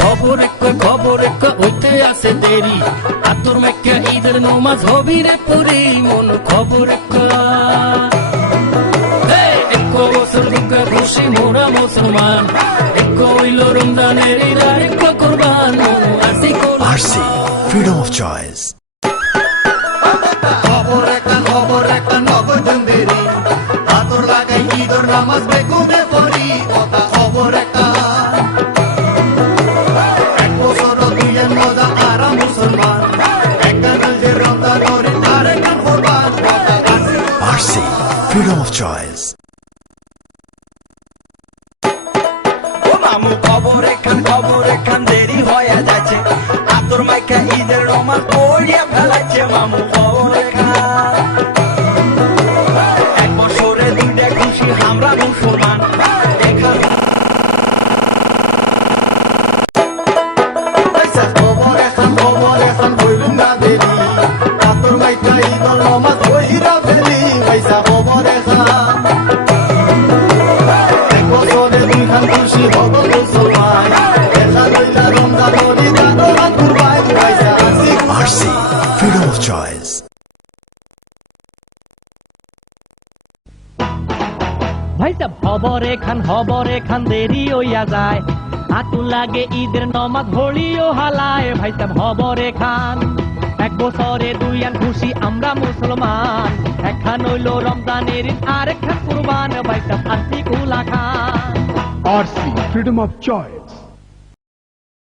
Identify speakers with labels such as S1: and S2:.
S1: খবর এক খবর এক হইতে আছে দেরি। আতর মেক্কা ঈদের নমাজ হবি রে পুরি মন খবর এক। এক বছর দুঃখ খুশি মোরা মুসলমান। এক হইল রমজানের এক কোরবান আসি কোল
S2: RC, freedom of
S3: খবর একটা খবর একটা নগদ দেরি। আতর লাগাই ঈদর নামাজ বেকুমে পড়ি। কথা খবর একটা আসি
S2: RC, freedom of choice.
S4: ও মামু খবর এখান খবর এখান দেরি হয়ে যাচ্ছে। আতর মাইকা ঈদের রমাজ পড়িয়া ফেলাচ্ছে মামু খবর এখান। এক বছরে দুইটা খুশি আমরা মুসলমান।
S2: Choice.
S5: ভাই সাহেব হবরে খান হবরে খান দেরি হইয়া যায়। আতু লাগে ঈদের নমাজ হলিও হালায়। ভাই সাহেব হবরে খান এক বছরে দুই আন খুশি, আমরা মুসলমান একখান হইল রমজানের, আরেকখান কুরবান বাইটা আসি কুলা খান
S6: আরসি ফ্রিডম অফ choice.